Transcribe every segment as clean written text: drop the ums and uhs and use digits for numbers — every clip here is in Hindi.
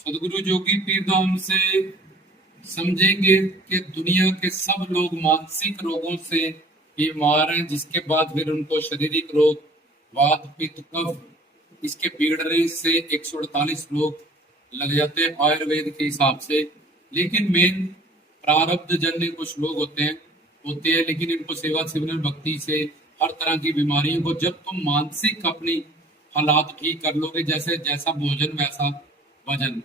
सदगुरु जोगी पीर धाम से समझेंगे कि दुनिया के सब लोग मानसिक रोगों से बीमार हैं, जिसके बाद फिर उनको शारीरिक रोग वात पित्त कफ इसके बिगड़ने से 148 रोग लग जाते हैं आयुर्वेद के हिसाब से। लेकिन मेन प्रारब्ध जन्य कुछ लोग होते हैं, लेकिन इनको सेवा सिमरन भक्ति से हर तरह की बीमारियों को, जब तुम मानसिक अपनी हालात ठीक कर लोगे, जैसे जैसा भोजन वैसा वजन,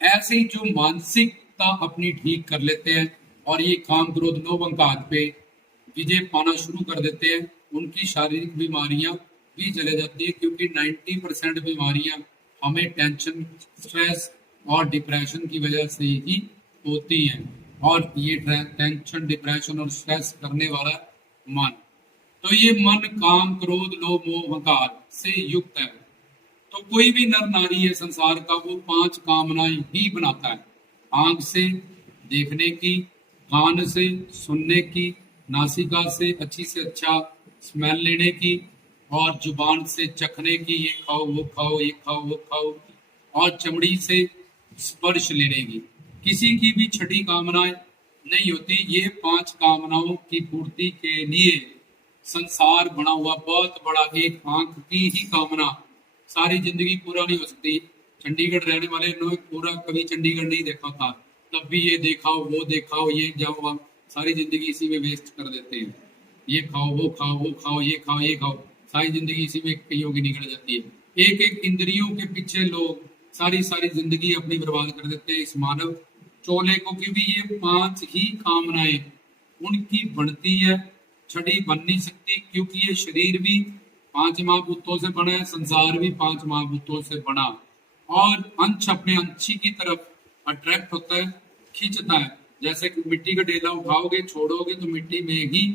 ऐसे ही जो मानसिकता अपनी ठीक कर लेते हैं और ये काम क्रोध लोभ अहंकार पे विजय पाना शुरू कर देते हैं, उनकी शारीरिक बीमारियां भी चले जाती है। क्योंकि 90% बीमारियां हमें टेंशन, स्ट्रेस और डिप्रेशन की वजह से ही होती हैं। और ये टेंशन, डिप्रेशन और स्ट्रेस करने वाला मन, तो ये मन काम क्रोध लोभ मोह अहंकार से युक्त है। तो कोई भी नर नारी है संसार का, वो 5 कामनाएं ही बनाता है। आंख से देखने की, कान से सुनने की, नासिका से अच्छी से अच्छा स्मेल लेने की, और जुबान से चखने की, ये खाओ वो खाओ, ये खाओ वो खाओ, और चमड़ी से स्पर्श लेने की। किसी की भी छठी कामनाएं नहीं होती। ये 5 कामनाओं की पूर्ति के लिए संसार बना हुआ बहुत बड़ा। एक आंख की ही कामना सारी जिंदगी पूरा नहीं हो सकती। चंडीगढ़ रहने वाले लोग पूरा कभी चंडीगढ़ नहीं देखा था, तब भी ये देखाओ वो देखाओ, ये जाओ, सारी जिंदगी इसी में वेस्ट कर देते हैं। ये खाओ वो खाओ, वो खाओ ये खाओ, ये खाओ, सारी जिंदगी इसी में कईयों की निकल जाती है। एक एक इंद्रियों के पीछे लोग सारी सारी जिंदगी अपनी बर्बाद कर देते हैं। इस मानव चोले को की भी ये 5 ही कामनाएं उनकी बनती है, छठी बन नहीं सकती। क्योंकि ये शरीर भी 5 महाभूतों से बना है, संसार भी 5 महाभूतों से बना, और अंश अपने अंशी की तरफ अट्रैक्ट होता है, खींचता है। जैसे कि मिट्टी का ढेला उठाओगे छोड़ोगे तो मिट्टी में ही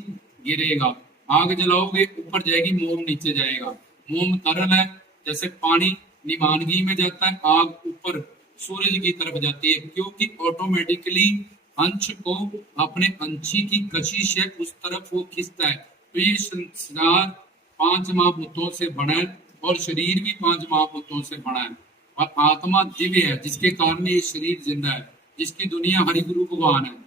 गिरेगा, आग जलाओगे ऊपर जाएगी, मोम नीचे जाएगा। मोम तरल है, जैसे पानी निमानगी में जाता है, आग ऊपर सूरज की तरफ जाती है। क्योंकि ऑटोमेटिकली अंश को अपने अंशी की कशिश है, उस तरफ वो खींचता है। तो ये संसार 5 महाभूतों से बना है, और शरीर भी 5 महाभूतों से बना है, और आत्मा दिव्य है, जिसके कारण ये शरीर जिंदा है, जिसकी दुनिया हरिगुरु भगवान है।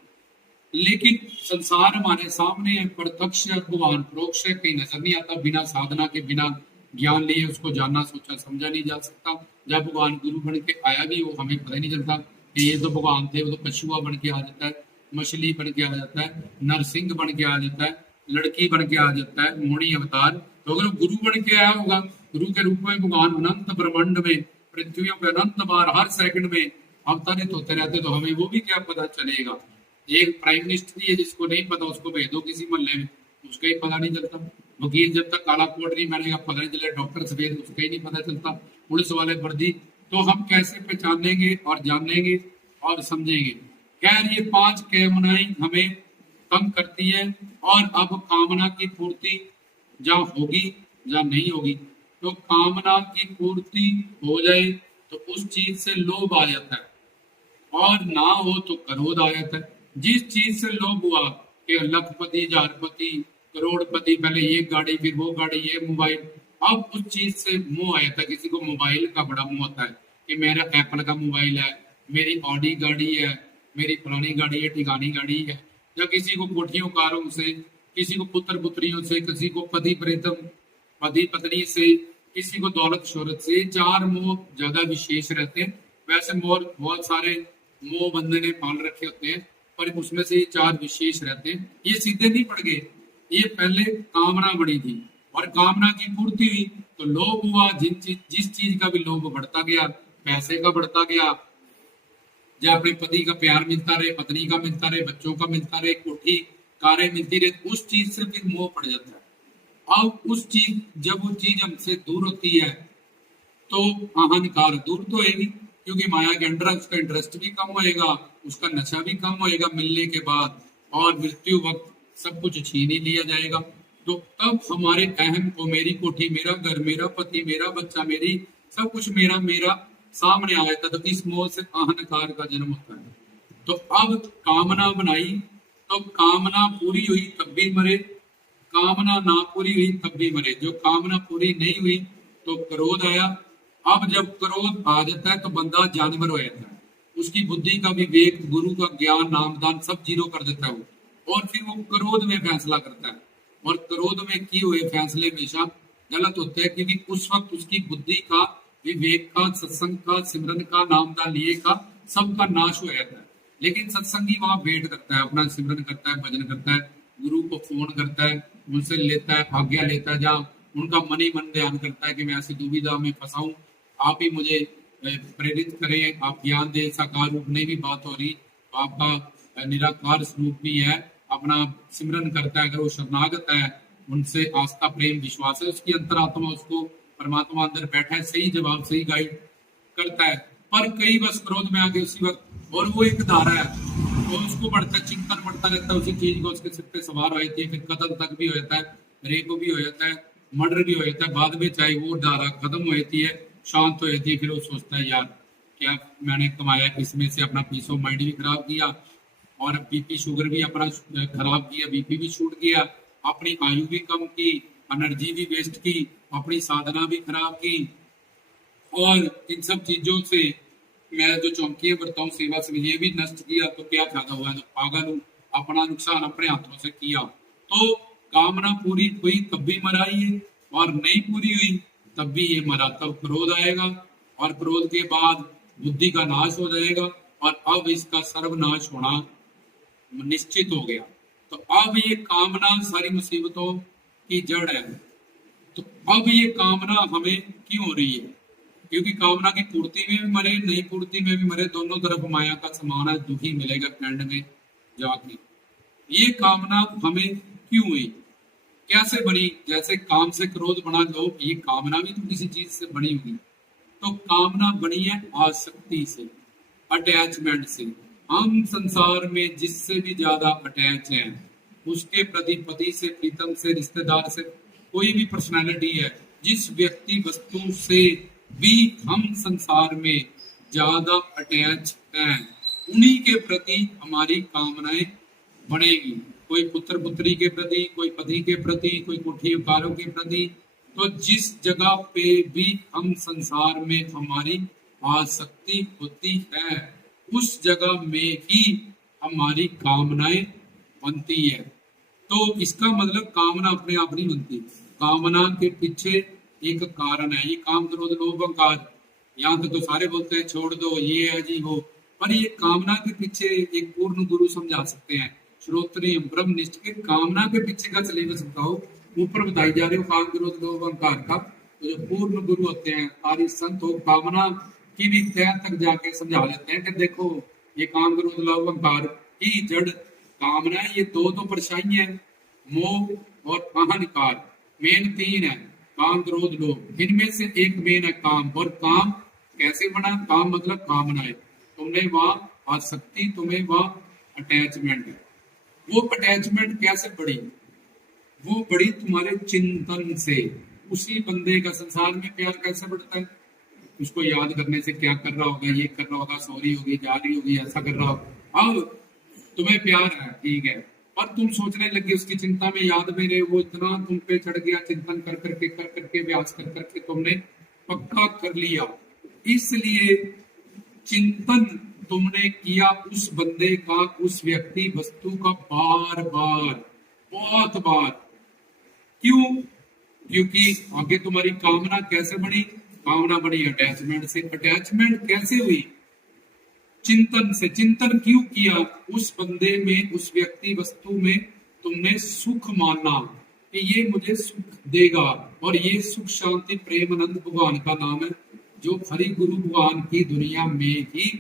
लेकिन संसार हमारे सामने है, प्रत्यक्ष भगवान परोक्ष है, कहीं नजर नहीं आता। बिना साधना के, बिना ज्ञान लिए उसको जानना सोचा समझा नहीं जा सकता। जब भगवान गुरु बन के आया भी, वो हमें पता ही नहीं चलता कि ये तो भगवान थे। वो तो कछुआ बन के आ जाता है, मछली बन के आ जाता है, नरसिंह बन के आ जाता है, लड़की बन के आ जाता है, मोणी अवतार। तो अगर गुरु बन के आया होगा, गुरु के रूप में भगवान अनंत ब्रह्मांड में, पृथ्वियों पे अनंत बार हर सेकंड में अवतरित होते रहते, तो हमें वो भी क्या पता चलेगा। एक प्राइम मिनिस्टर ही है, जिसको नहीं पता उसको भेज दो किसी मोहल्ले में, उसका ही पता नहीं चलता। वकील जब तक काला कोट नहीं पहनेगा पता नहीं चले, डॉक्टर सफेद, उसका ही नहीं पता चलता, पुलिस वाले वर्दी। तो हम कैसे पहचानेंगे और जानेंगे और समझेंगे। खैर, ये 5 कामनाएं हमें कम करती है। और अब कामना की पूर्ति जहाँ होगी जहाँ नहीं होगी, तो कामना की पूर्ति हो जाए तो उस चीज से लोभ आ जाता है, और ना हो तो क्रोध आ जाता है। जिस चीज से लोभ हुआ कि लखपति, हजारपति, करोड़पति, पहले ये गाड़ी फिर वो गाड़ी, ये मोबाइल, अब उस चीज से मोह आया था। किसी को मोबाइल का बड़ा मोह होता है कि मेरा एप्पल का मोबाइल है, मेरी ऑडी गाड़ी है, मेरी फलानी गाड़ी है, ठिकानी गाड़ी है। या किसी को कोठियों कारों से, किसी को पुत्र पुत्रियों से, किसी को पति प्रीतम पति पत्नी से, किसी को दौलत शोहरत से। 4 मोह ज्यादा विशेष रहते हैं। वैसे मोर बहुत सारे मोह बंधे ने पाल रखे होते हैं, पर उसमें से 4 विशेष रहते हैं। ये सीधे नहीं पड़ गए, ये पहले कामना बढ़ी थी, और कामना की पूर्ति हुई तो लोभ हुआ। जिस चीज का भी लोभ बढ़ता गया, पैसे का बढ़ता गया, जब अपने पति का प्यार मिलता रहे, पत्नी का मिलता रहे, बच्चों का मिलता रहे, कोठी कारें मिलती रहे, उस चीज से फिर मोह पड़ जाता है। अब उस चीज, जब वो चीज हमसे दूर होती है तो अहंकार दूर तो होगी, क्योंकि माया के अंडर उसका इंटरेस्ट भी कम होएगा, उसका नशा भी कम होएगा मिलने के बाद, और मृत्यु वक्त सब कुछ छीन ही लिया जाएगा। तो तब हमारे अहम को, मेरी कोठी, मेरा घर, मेरा पति, मेरा बच्चा, मेरी सब कुछ मेरा मेरा सामने आया था। तो इस मोह से अहंकार का जन्म होता है। तो अब कामना बनाई, तो कामना पूरी हुई तब भी मरे, कामना ना पूरी हुई तब भी मरे। जो कामना पूरी नहीं हुई तो क्रोध आया, अब जब क्रोध आ जाता है तो बंदा जानवर हो जाता है, उसकी बुद्धि का विवेक, गुरु का ज्ञान, नामदान सब जीरो कर देता है वो, और फिर वो क्रोध में फैसला करता है। और क्रोध में किए हुए फैसले हमेशा गलत होते हैं, क्योंकि उस वक्त उसकी बुद्धि का, विवेक का, सत्संग का, सिमरन का, नामदान लिए का सबका नाश हो जाता है। लेकिन सत्संगी वहां वेट करता है, अपना सिमरन करता है, भजन करता है, गुरु को फोन करता है, उनसे लेता है, आज्ञा लेता है, जहाँ उनका मन ही मन ध्यान करता है कि मैं ऐसी दुविधा में फंसा हूं, आप ही मुझे प्रेरित करें, आप ज्ञान दें। साकार रूप नहीं भी बात हो रही, आपका निराकार स्वरूप भी है, अपना सिमरन करता है। अगर वो शरणागत है, उनसे आस्था, प्रेम, विश्वास है, उसकी अंतरात्मा उसको परमात्मा अंदर बैठा है, सही जवाब, सही गाइड करता है। पर कई बस क्रोध में आगे उसी वक्त, और वो एक धारा है, तो उसको बढ़ता, चिंतन बढ़ता रहता है उसी चीज को, उसके सिर पे सवार हो जाती है, फिर कत्ल तक भी हो जाता है, रेप भी हो जाता है, मर्डर भी हो जाता है। बाद में चाहे वो धारा खत्म हो जाती है, शांत हो जाती है, फिर वो सोचता है यार क्या मैंने कमाया इसमें से, अपना पीस ऑफ माइंड भी खराब किया, और बीपी शुगर भी अपना खराब किया, बीपी भी छूट गया, अपनी आयु भी कम की, एनर्जी भी वेस्ट की, अपनी साधना भी खराब की, और इन सब चीजों से मैं जो चौंकियां बरताऊं सेवा से ये भी नष्ट किया, तो क्या फायदा हुआ? तो पागल हूं, अपना नुकसान अपने हाथों से किया। तो कामना पूरी हुई तब भी मरा ये, और नहीं पूरी हुई तब भी ये मरा। तब क्रोध आएगा, और क्रोध के बाद बुद्धि का नाश हो जाएगा, और अब इसका सर्वनाश होना निश्चित हो गया। तो अब ये कामना सारी मुसीबतों की जड़ है। तो अब ये कामना हमें क्यों हो रही है? क्योंकि कामना की पूर्ति में भी मरे, नहीं पूर्ति में भी मरे, दोनों तरफ माया का समान है, दुखी मिलेगा एंड में जाके। ये कामना हमें क्यों हुई, कैसे बनी? जैसे काम से क्रोध बना, लोग, ये कामना भी तो किसी चीज से बनी हुई। तो कामना बनी है आसक्ति से, अटैचमेंट से। हम संसार में जिससे भी ज्यादा अटैच हैं, उसके प्रति, पति से, प्रीतम से, रिश्तेदार से, कोई भी पर्सनालिटी है, जिस व्यक्ति वस्तु से भी हम संसार में ज्यादा अटैच हैं, उन्हीं के प्रति हमारी कामनाएं बढ़ेगी। कोई पुत्र पुत्री के प्रति, कोई पति के प्रति, कोई कोठी कारों के प्रति। तो जिस जगह पे भी हम संसार में हमारी आसक्ति होती है, उस जगह में ही हमारी कामनाएं बनती है। तो इसका मतलब कामना अपने आप नहीं बनती, कामना के पीछे एक कारण है। ये काम, क्रोध, लोभ, अहंकार, यहाँ तक तो सारे बोलते हैं छोड़ दो, ये है जी वो, पर ये कामना के पीछे एक पूर्ण गुरु समझा सकते हैं। श्रोत्रिय ब्रह्मनिष्ठ के कामना के पीछे का सिलेबस बताओ, ऊपर बताई जा रही हो काम, क्रोध, लोभ, अहंकार का। तो जो पूर्ण गुरु होते हैं, आदि संत हो, कामना की भी तह तक जाके समझा देते हैं कि देखो ये काम, क्रोध, लोभ, अहंकार की जड़ कामना है। ये दो तो परछाई है, मोह और अहंकार, मेन तीन है, काम, क्रोध, लोभ। इनमें से एक मेन है काम। और काम कैसे बना? काम मतलब कामना है, तुमने वहां आसक्ति, तुम्हें वहां अटैचमेंट है। वो अटैचमेंट कैसे बढ़ी? वो बढ़ी तुम्हारे चिंतन से। उसी बंदे का संसार में प्यार कैसे बढ़ता है? उसको याद करने से, क्या कर रहा होगा, ये कर रहा होगा, सो रही होगी, जा रही होगी, ऐसा कर रहा होगा। अब तुम्हें प्यार है, ठीक है, और तुम सोचने लगे उसकी चिंता में, याद में रहे, वो इतना तुम पे चढ़ गया, चिंतन कर करके व्यास कर करके तुमने पक्का कर लिया। इसलिए चिंतन तुमने किया उस बंदे का, उस व्यक्ति, वस्तु का, बार बार, बहुत बार। क्यों? क्योंकि आगे तुम्हारी कामना कैसे बनी? कामना बनी अटैचमेंट से। अटैचमेंट कैसे हुई? चिंतन से। चिंतन क्यों किया? उस बंदे में, उस व्यक्ति, वस्तु में तुमने सुख माना कि ये मुझे सुख देगा, और ये सुख, शांति, प्रेम, आनंद भगवान का नाम है, जो हरि गुरु भगवान की दुनिया में ही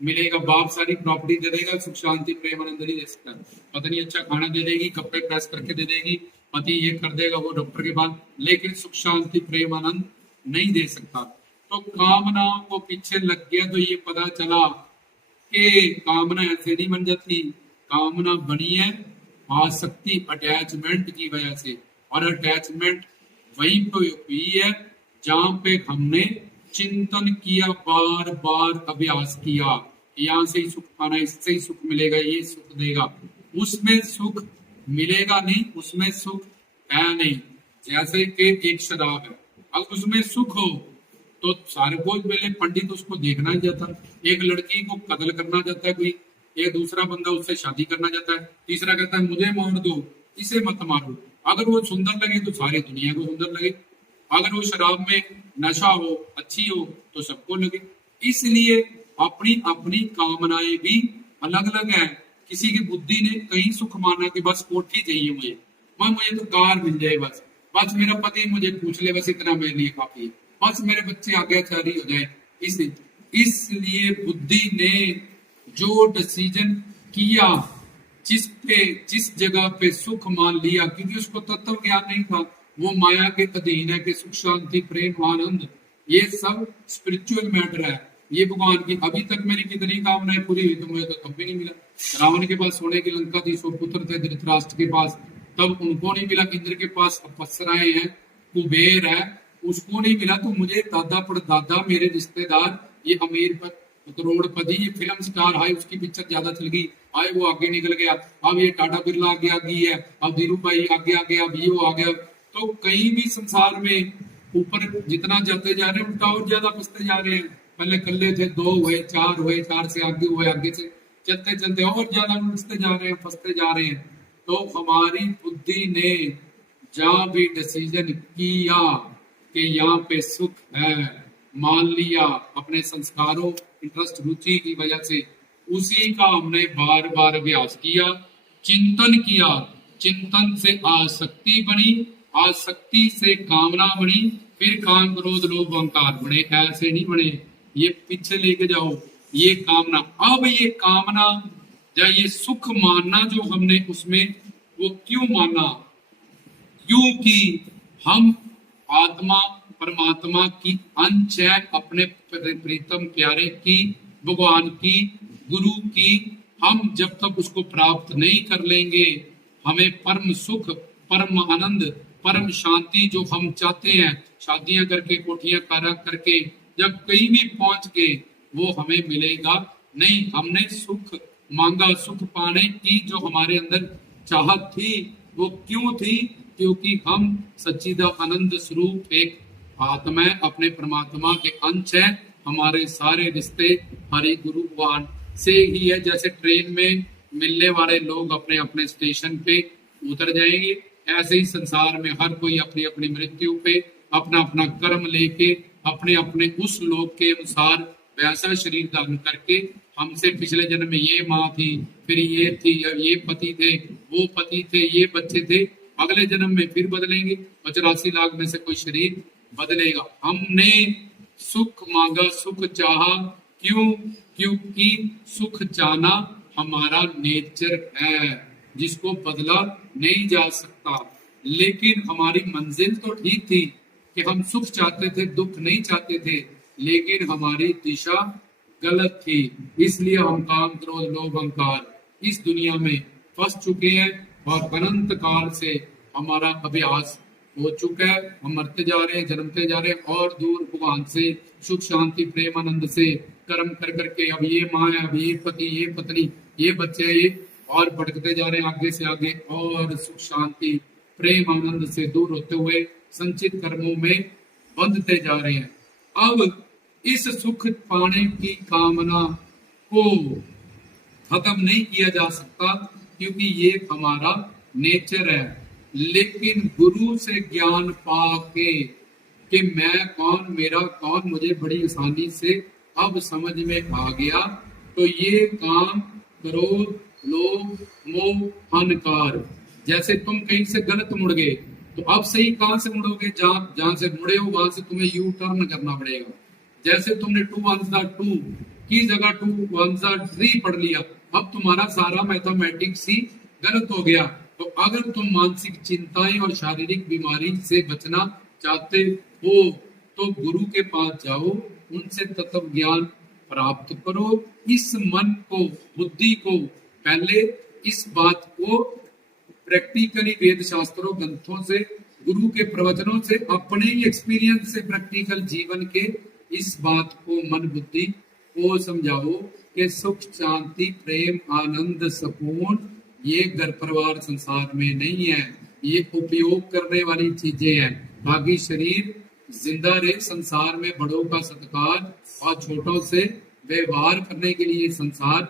मिलेगा। बाप सारी प्रॉपर्टी दे देगा, सुख, शांति, प्रेम, आनंद नहीं दे सकता। पत्नी अच्छा खाना दे देगी, कपड़े प्रेस करके दे देगी, पति ये कर देगा, वो डॉक्टर के बाद, लेकिन सुख, शांति, प्रेम, आनंद नहीं दे सकता। तो कामनाओं को पीछे लग गया, तो ये पता चला कि कामना ऐसे नहीं बन जाती। कामना बनी है आसक्ति, अटैचमेंट की वजह से। और अटैचमेंट वहीं पे हुई है जहां पे हमने चिंतन किया, बार बार अभ्यास किया, यहाँ से ही सुख पाना, इससे ही सुख मिलेगा, ये सुख देगा। उसमें सुख मिलेगा नहीं, उसमें सुख है नहीं। जैसे कि एक शराब है, अब उसमें सुख हो तो सारे को पहले पंडित उसको देखना ही जाता, एक लड़की को कत्ल करना चाहता है कोई, एक दूसरा बंदा उससे शादी करना चाहता है, तीसरा कहता है मुझे मार दो, इसे मत मारो। अगर वो सुंदर लगे तो सारी दुनिया को सुंदर लगे, अगर वो शराब में नशा हो, अच्छी हो, तो सबको लगे। इसलिए अपनी अपनी कामनाएं भी अलग अलग है। किसी की बुद्धि ने कहीं सुख माना कि बस कोठी चाहिए मुझे, मुझे तो कार मिल जाए, बस बस मेरा पति मुझे पूछ ले, बस इतना मेरे लिए काफी है, बस मेरे बच्चे आज्ञाकारी हो जाए। इसलिए बुद्धि ने जो डिसीजन किया, जिस जगह पे सुख मान लिया, क्योंकि उसको तत्व ज्ञान नहीं था, वो माया के अधीन है कि सुख शांति प्रेम आनंद ये सब स्पिरिचुअल मैटर है, ये भगवान की। अभी तक मेरी कितनी कामनाएं पूरी हुई, तो मुझे तो तब भी नहीं मिला। रावण के पास सोने की लंका थी, 100 पुत्र थे धृतराष्ट्र के पास, तब उनको नहीं मिला। इंद्र के पास अप्सराएं हैं, कुबेर है, उसको नहीं मिला। तो मुझे दादा परदादा मेरे रिश्तेदार, ये अमीर पर करोड़पति, ये फिल्म स्टार है, उसकी पिक्चर ज्यादा चल गई, आए वो आगे निकल गया, अब ये टाटा बिरला आगे आ गई है, अब धीरू भाई आगे आ गया, अब ये आ गया। तो कहीं भी संसार में ऊपर जितना जाते जा रहे हैं, उल्टा और ज्यादा फंसते जा रहे हैं। पहले कल्ले थे, 2 हुए, 4 हुए, 4 से आगे हुए, आगे से चलते चलते और ज्यादा उलझते जा रहे हैं, फंसते जा रहे हैं। तो हमारी बुद्धि ने जहां भी डिसीजन किया कि यहाँ पे सुख है, मान लिया अपने संस्कारों, इंटरेस्ट, रुचि की वजह से, उसी का हमने बार बार अभ्यास किया, चिंतन किया, चिंतन से आसक्ति बनी, आसक्ति से कामना बनी, फिर काम क्रोध लोभ अहंकार बने। ऐसे नहीं बने, ये पीछे लेके जाओ, ये कामना। अब ये कामना या ये सुख मानना जो हमने उसमें, वो क्यों माना? क्योंकि हम आत्मा परमात्मा की अंश है, अपने प्रीतम प्यारे की, भगवान की, गुरु की। हम जब तक उसको प्राप्त नहीं कर लेंगे, हमें परम सुख, परम आनंद, परम शांति जो हम चाहते हैं, शादियां करके, कोठियां कारा करके, जब कहीं भी पहुंच के, वो हमें मिलेगा नहीं। हमने सुख मांगा, सुख पाने की जो हमारे अंदर चाहत थी, वो क्यों थी? क्योंकि हम सच्चिदानंद स्वरूप एक आत्मा है, अपने परमात्मा के अंश है। हमारे सारे रिश्ते हरि गुरु भगवान से ही है। जैसे ट्रेन में मिलने वाले लोग अपने अपने स्टेशन पे उतर जाएंगे, ऐसे ही संसार में हर कोई अपनी अपनी मृत्यु पे अपना अपना कर्म लेके, अपने अपने उस लोक के अनुसार वैसा शरीर धारण करके, हमसे पिछले जन्म में ये माँ थी, फिर ये थी, ये पति थे, वो पति थे, ये बच्चे थे, अगले जन्म में फिर बदलेंगे, 84 लाख में से कोई शरीर बदलेगा। हमने सुख मांगा, सुख चाहा, क्यों? क्योंकि सुख चाहना हमारा नेचर है, जिसको बदला नहीं जा सकता। लेकिन हमारी मंजिल तो ठीक थी कि हम सुख चाहते थे, दुख नहीं चाहते थे, लेकिन हमारी दिशा गलत थी। इसलिए हम काम क्रोध लोभ अहंकार इस दुनिया में फंस चुके हैं, और अनंत काल से हमारा अभ्यास हो चुका है। हम मरते जा रहे हैं, जन्मते जा रहे हैं, और दूर भगवान से, सुख शांति प्रेम आनंद से कर्म कर करके, अब ये माँ है, अब ये पति, ये पत्नी, ये बच्चे, ये, और भटकते जा रहे हैं आगे से आगे, और सुख शांति प्रेम आनंद से दूर होते हुए संचित कर्मों में बंधते जा रहे हैं। अब इस सुख पाने की कामना को खत्म नहीं किया जा सकता, क्योंकि ये हमारा नेचर है। लेकिन गुरु से ज्ञान पाके कि मैं कौन, मेरा कौन, मुझे बड़ी आसानी से अब समझ में आ गया, तो ये काम क्रोध लोभ मोह अहंकार, जैसे तुम कहीं से गलत मुड़ गए, तो अब सही कहां से मुड़ोगे? जहां से मुड़े हो वहां से तुम्हें यू टर्न करना पड़ेगा। जैसे तुमने 2 × 2 की जगह 2 × 3 पढ़ लिया, अब तुम्हारा सारा मैथमेटिक्स ही गलत हो गया। तो अगर तुम मानसिक चिंताएं और शारीरिक बीमारी से बचना चाहते हो, तो गुरु के पास जाओ, उनसे तत्व ज्ञान प्राप्त करो। इस मन को, बुद्धि को, पहले इस बात को प्रैक्टिकली वेद शास्त्रों ग्रंथों से, गुरु के प्रवचनों से, अपने ही एक्सपीरियंस से, प्रैक्टिकल जीवन के इस बात को मन बुद्धि को समझाओ कि सुख शांति प्रेम आनंद सुकून ये घर परिवार संसार में नहीं है, ये उपयोग करने वाली चीजें हैं। बाकी शरीर जिंदा रहे। संसार में बड़ों का सत्कार और छोटों से व्यवहार करने के लिए संसार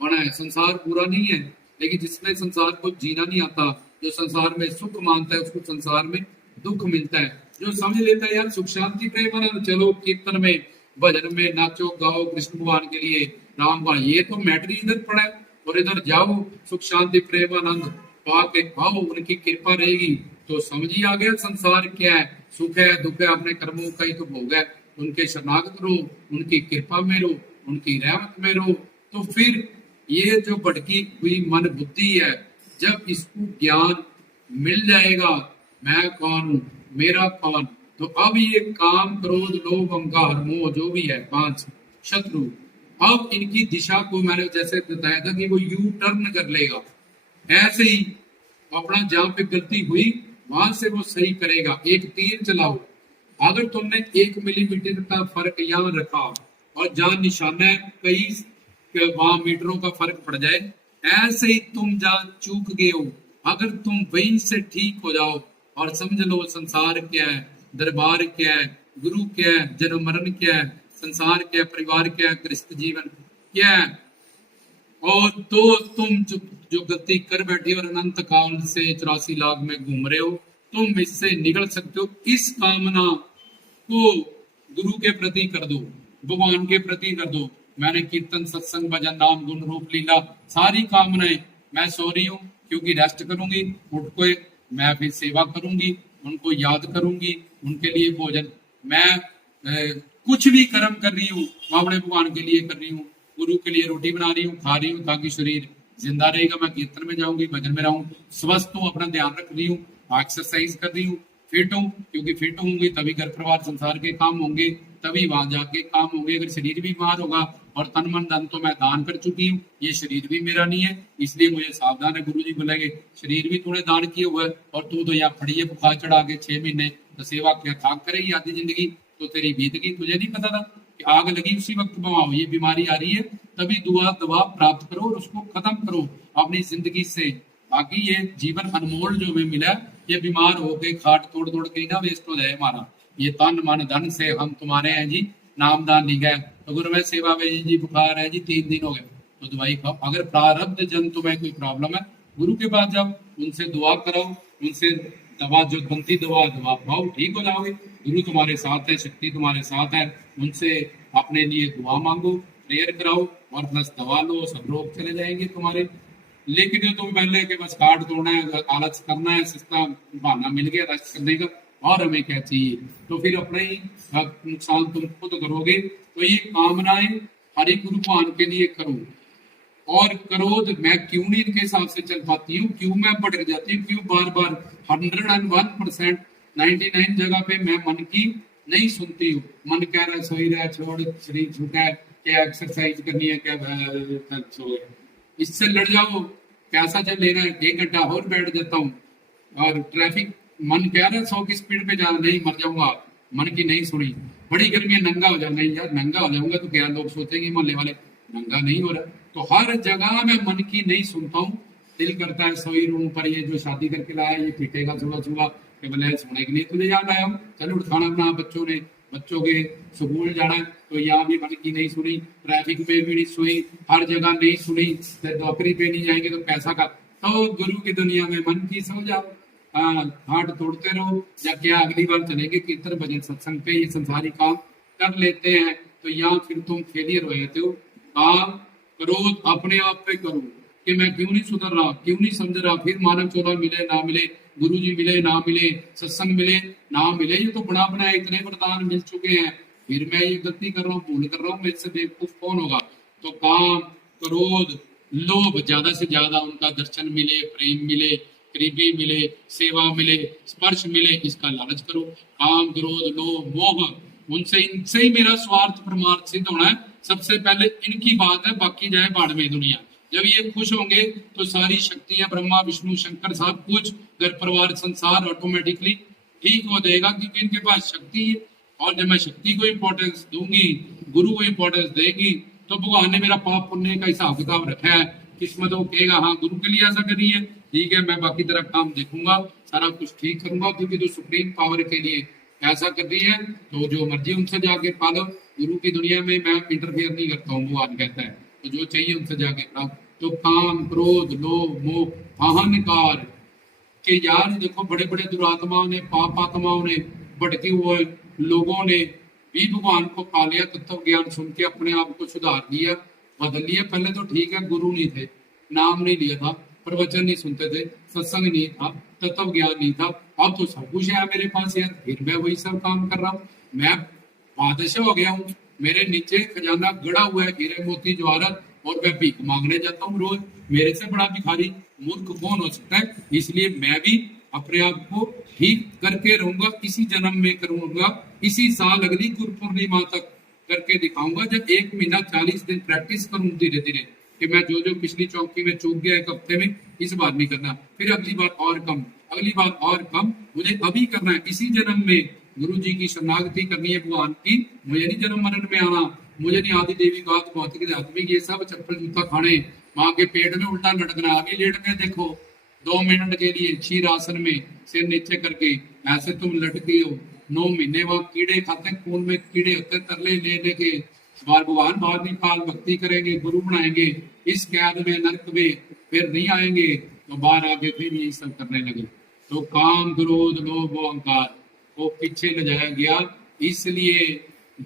बना है। संसार पूरा नहीं है, लेकिन जिसमें संसार को जीना नहीं आता, जो संसार में सुख मानता है, उसको संसार में दुख मिलता है। जो समझ लेता है यार सुख शांति प्रेम आनंद, चलो कीर्तन में भजन में नाचो गाओ कृष्ण भगवान के लिए, राम का ये तो मैटर इधर पड़ा है, और इधर जाओ सुख शांति प्रेम आनंद पाके आओ, उनकी कृपा रहेगी तो समझ ही आ गया संसार क्या है, सुख है दुख है, अपने कर्मों का ही तो भोग है। उनके शरणागत रहो, उनकी कृपा में रहो, उनकी रहमत में रहो, तो फिर ये जो भटकी हुई मन बुद्धि है, जब इसको ज्ञान मिल जाएगा मैं कौन हूं, मेरा कौन, तो अब ये काम क्रोध लोभ अहंकार मोह जो भी है पांच शत्रु, अब इनकी दिशा को मैंने जैसे बताया था कि वो यू टर्न कर लेगा। ऐसे ही अपना जहां पे गलती हुई वहां से वो सही करेगा। एक तीर चलाओ, अगर तुमने 1 मिलीमीटर का फर्क यहाँ रखा और जहां निशाना है कई वहां मीटरों का फर्क पड़ जाए, ऐसे ही तुम जहां चूक गए हो अगर तुम वहीं से ठीक हो जाओ और समझ लो संसार क्या है, दरबार क्या है, गुरु क्या है, जन्म मरण क्या है, संसार क्या है, परिवार क्या है, गृहस्थ जीवन क्या है, और तो तुम जो गलती कर बैठे और अनंत काल से 84 लाख में घूम रहे हो, तुम इससे निकल सकते हो। इस कामना को गुरु के प्रति कर दो, भगवान के प्रति कर दो। मैंने कीर्तन सत्संग भजन नाम गुण रूप लीला सारी कामनाएं मैं सो रही हूँ क्योंकि रेस्ट करूंगी, उठ को मैं फिर सेवा करूंगी, उनको याद करूंगी, उनके लिए भोजन मैं कुछ भी कर्म कर रही हूँ अपने भगवान के लिए कर रही हूँ, गुरु के लिए रोटी बना रही हूँ खा रही हूँ ताकि शरीर जिंदा रहेगा, मैं कीर्तन में जाऊंगी भजन में रहूं, स्वस्थ हूँ, अपना ध्यान रख रही हूँ, एक्सरसाइज कर रही हूँ, फिट हूँ, क्योंकि फिट होंगे तभी घर परिवार संसार के काम होंगे, तभी वहां जाके काम होंगे। अगर शरीर भी बीमार होगा और तन मन धन तो मैं दान कर चुकी हूँ, ये शरीर भी मेरा नहीं है, इसलिए मुझे सावधान है। गुरु जी बोलेंगे शरीर भी तूने दान किया हुआ है और तू तो यहाँ पड़ी है बुखार चढ़ा के 6 महीने, तो सेवा क्या थाक करेगी आधी जिंदगी, तो तेरी बीतगी तुझे नहीं पता था कि आग लगी उसी वक्त बवाओ, ये बीमारी आ रही है तभी दुआ दवा प्राप्त करो और उसको खत्म करो अपनी जिंदगी से। बाकी ये जीवन अनमोल जो हमें मिला, ये बीमार होके खाट तोड़ तोड़ के ना वेस्ट हो जाए हमारा, ये तन मन धन से हम तुम्हारे हैं जी, नामदान नहीं गए तो गुरु में सेवा में जी बुखार है जी 3 दिन हो गए तो दवाई खाओ। अगर प्रारब्ध जन तुम्हें कोई प्रॉब्लम है गुरु के पास जाओ, उनसे दुआ कराओ, उनसे दवा जो बनती दवा खाओ, ठीक हो जाओगे। गुरु तुम्हारे साथ है, शक्ति तुम्हारे साथ है, उनसे अपने लिए दुआ मांगो, प्रेयर कराओ और प्लस दवा लो, सब रोग चले जाएंगे तुम्हारे। लेकिन जो तुम पहले के बस कार्ड तोड़ना है, आलस करना है, सस्ता बहाना मिल गया रेस्ट करने का और हमें क्या चाहिए, तो फिर अपना ही नुकसान तुम खुद करोगे। तो ये कामनाएं हरि गुरु भगवान के लिए करो। और क्रोध मैं क्यों नहीं इनके हिसाब से चल पाती हूँ, क्यों मैं भटक जाती हूँ, क्यों बार बार 101% 99 जगह पे मैं मन की नहीं सुनती हूँ। मन कह रहा है सोई रहा, छोड़ शरीर झुका है, क्या एक्सरसाइज करनी है, क्या छोड़, इससे लड़ जाओ, पैसा चल लेना है, 1 घंटा और बैठ जाता हूँ। और ट्रैफिक मन कह रहा है 100 की स्पीड पे जा, नहीं मर जाऊंगा, मन की नहीं सुनी। बड़ी गर्मी है नंगा हो जाना, नहीं यार नंगा हो जाऊंगा तो क्या लोग सोचेंगे मोहल्ले वाले, नंगा नहीं हो रहा। तो हर जगह मैं मन की नहीं सुनता हूँ, दिल करता है सोई रूम पर ये जो शादी करके लाया ये पीटेगा सुबह सुबह कि बोले सोने के लिए तुझे याद आया हूँ, चलो खाना बना, बच्चों ने बच्चों के स्कूल जाना है तो यहाँ भी मन की नहीं सुनी, ट्रैफिक में भी नहीं सुनी, हर जगह नहीं सुनी, नौकरी पे नहीं जाएंगे तो पैसा का, तो गुरु की दुनिया में मन की सो जाओ, हाथ तोड़ते रहो, या क्या अगली बार चलेंगे कीर्तन भजन सत्संग पे, ये संसारी काम कर लेते हैं तो यहाँ फिर तुम फेलियर हो जाते हो। काम क्रोध अपने आप पे करो कि मैं क्यों नहीं सुधर रहा, क्यों नहीं समझ रहा, फिर मानव चोला मिले ना मिले, गुरु जी मिले ना मिले, सत्संग मिले ना मिले, ये तो बड़ा बना इतने वरदान मिल चुके हैं, फिर मैं ये गलती कर रहा हूँ, भूल कर रहा हूँ, मेरे से बेवकूफ कौन होगा। तो काम क्रोध लोभ ज्यादा से ज्यादा उनका दर्शन मिले, प्रेम मिले, करीबी मिले, सेवा मिले, स्पर्श मिले, इसका लालच करो। काम क्रोध लोभ मोह उनसे इनसे ही मेरा स्वार्थ परमार्थ सिद्ध होना है। सबसे पहले इनकी बात है, बाकी जाए बाढ़ में दुनिया। जब ये खुश होंगे तो सारी शक्तियां ब्रह्मा विष्णु शंकर सब कुछ घर परिवार संसार ऑटोमेटिकली ठीक हो जाएगा, क्योंकि इनके पास शक्ति है। और जब मैं शक्ति को इंपॉर्टेंस दूंगी, गुरु को इंपॉर्टेंस देगी, तो भगवान ने मेरा पाप पुण्य का हिसाब किताब रखा है। किस्मत वो कहेगा हाँ गुरु के लिए ऐसा करिए, ठीक है, मैं बाकी तरह काम देखूंगा, सारा कुछ ठीक करूंगा, क्योंकि तो सुप्रीम पावर के लिए ऐसा कर रही है तो जो मर्जी उनसे जाके पालो, गुरु की दुनिया में मैं इंटरफेयर नहीं करता हूँ, भगवान कहता है। तो जो चाहिए उनसे जाके पाओ। तो काम क्रोध लोभ मोह अहंकार कि यार देखो बड़े बड़े दुरात्माओं ने पाप आत्माओं ने भटके हुए लोगों ने भी भगवान को पा लिया, तत्व ज्ञान सुन के अपने आप को सुधार दिया, बदल लिया। पहले तो ठीक है गुरु नहीं थे, नाम नहीं लिया था, प्रवचन नहीं सुनते थे, सत्संग नहीं था, तत्व ज्ञान नहीं था। अब तो सब कुछ है मेरे पास यार, फिर मैं वही सब काम कर रहा हूँ। मैं बादशाह हो गया हूँ, मेरे नीचे खजाना गड़ा हुआ है हीरे मोती जवाहरात, और मैं भीख मांगने जाता हूँ रोज। मेरे से बड़ा भिखारी मूर्ख कौन हो सकता है? इसलिए मैं भी अपने आप को ठीक करके रहूंगा, इसी जन्म में करूंगा, इसी साल अगली गुरु पूर्णिमा तक करके दिखाऊंगा। जब 1 महीना 40 दिन प्रैक्टिस करूं धीरे धीरे, कि मैं जो जो पिछली चौकी में चूक गया 1 हफ्ते में, इस बार नहीं करना, फिर अगली बार और कम, अगली बार और कम, मुझे अभी करना है, इसी जन्म में गुरु जी की शरणागति करनी है भगवान की। मुझे नहीं जन्म मरण में आना, मुझे नहीं आदि देवी गात भौतिक आत्मिक ये सब चप्पल जूता खाने, माँ के पेट में उल्टा लटकना। अभी लेट में देखो 2 मिनट के लिए क्षीर आसन में सिर नीचे करके ऐसे तुम लटके हो। 9 महीने वहां कीड़े खाते, खून में कीड़े होते, तरले ले लेके बार भगवान बाहर निकाल, भक्ति करेंगे, गुरु बनाएंगे, इस कैद में नरक में फिर नहीं आएंगे, तो बाहर आके फिर यही सब करने लगे। तो काम क्रोध लोभ अहंकार को पीछे ले जाया गया। इसलिए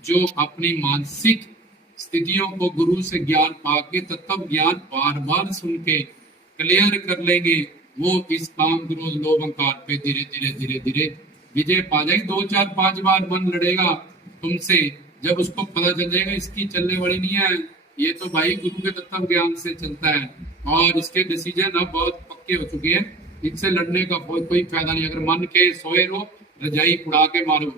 जो अपनी मानसिक स्थितियों को गुरु से ज्ञान पाके तत्व ज्ञान बार बार सुन के क्लियर कर लेंगे, वो इस काम क्रोध लोभ अहंकार पे धीरे धीरे धीरे धीरे विजय पा जाएगी। 2 4 5 बार मन लड़ेगा तुमसे, जब उसको पता चल जाएगा इसकी चलने वाली नहीं है, ये तो भाई गुरु के तत्व ज्ञान से चलता है, और इसके डिसीजन अब बहुत पक्के हो चुके हैं, इससे लड़ने का कोई फायदा नहीं। अगर मन के सोए रहो, रजाई उड़ा के मारो,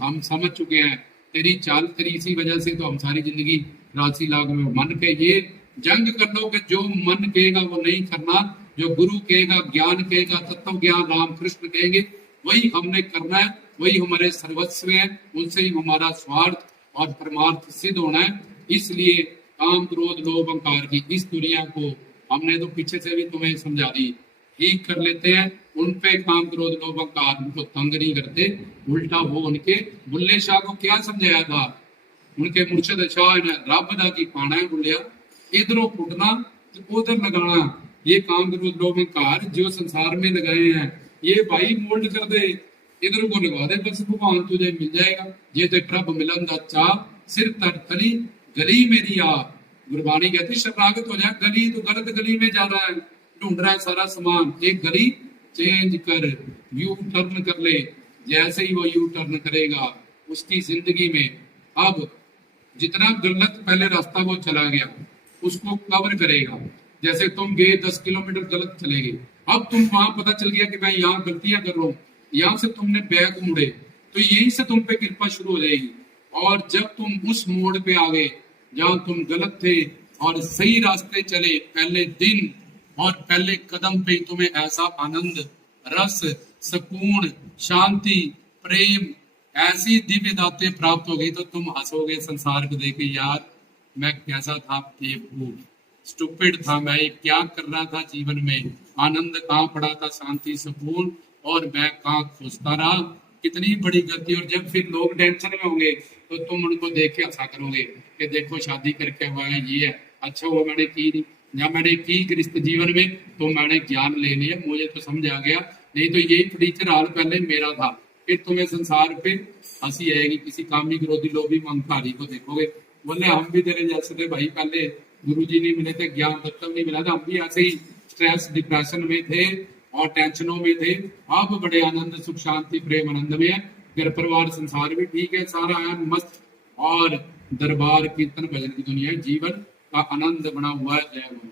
हम समझ चुके हैं तेरी चाल, तेरी इसी वजह से तो हम सारी जिंदगी राशि लाग में। मन के ये जंग कर लो कि जो मन कहेगा वो नहीं करना, जो गुरु कहेगा, ज्ञान कहेगा, तत्व ज्ञान राम कृष्ण कहेंगे, वही हमने करना है, वही हमारे सर्वस्व है, उनसे ही हमारा स्वार्थ और परमार्थ सिद्ध होना है। इसलिए काम क्रोध लोभ अहंकार की इस दुनिया को हमने तो पीछे से भी तुम्हें समझा दी, ठीक कर लेते हैं। उन पे काम क्रोध लोभ अहंकार उनको तंग नहीं करते, उल्टा वो उनके बुल्ले शाह को क्या समझाया था, उनके मुर्शद शाह ने रब दा की पाना है बुलिया, इधरों फुटना तो उधर लगाना। ये काम क्रोध लोभ अहंकार जो संसार में लगाए हैं, ये भाई मोल्ड कर दे, इधर को लगा दे, बस भगवान तुझे मिल जाएगा। ये तो प्रभ मिलन दा चाह, सिर तर तली गली मेरी आ। गुरबानी कहती शरणागत हो जाए, गली तो गलत गली में जा रहा है, ढूंढ रहा है सारा सामान, एक गली चेंज कर, यू टर्न कर ले। जैसे ही वो यू टर्न करेगा उसकी जिंदगी में, अब जितना गलत पहले रास्ता वो चला गया उसको कवर करेगा। जैसे तुम गए 10 किलोमीटर गलत चले गए, अब तुम वहां पता चल गया कि मैं यहाँ गलतियां कर रहा हूँ, यहाँ से तुमने बैक मुड़े, तो यहीं से तुम पे कृपा शुरू हो जाएगी। और जब तुम उस मोड़ पे आ गए जहां तुम गलत थे और सही रास्ते चले, पहले दिन और पहले कदम पे तुम्हें ऐसा आनंद, रस, सुकून, शांति, प्रेम, ऐसी दिव्य दातें प्राप्त हो गई, तो तुम हंसोगे संसार को देखे, यार मैं कैसा था बेवकूफ, स्टूपिड था, मैं क्या कर रहा था जीवन में, आनंद कहाँ पड़ा था, शांति सुकून, और मैं कहाँ खोजता रहा, कितनी बड़ी गलती। और जब फिर लोग टेंशन में होंगे तो तुम उनको देख के हंसा करोगे कि देखो शादी करके हुआ है, ये है, अच्छा वो मैंने की नहीं, या मैंने की गृहस्थ जीवन में तो मैंने ज्ञान ले लिया, मुझे तो समझ आ गया, नहीं तो यही फटीचर हाल पहले मेरा था। फिर तुम्हें संसार पे हंसी आएगी, किसी कामी क्रोधी लोभी अहंकारी को देखोगे, बोले हम भी तेरे जैसे थे भाई, पहले गुरु जी नहीं मिले थे, ज्ञान तत्व नहीं मिला था, हम भी ऐसे ही स्ट्रेस डिप्रेशन में थे और टेंशनों में थे, अब बड़े आनंद सुख शांति प्रेम आनंद में है, घर परिवार संसार भी ठीक है, सारा है मस्त, और दरबार कीर्तन भजन की दुनिया, जीवन का आनंद बना हुआ है। जय गुरु।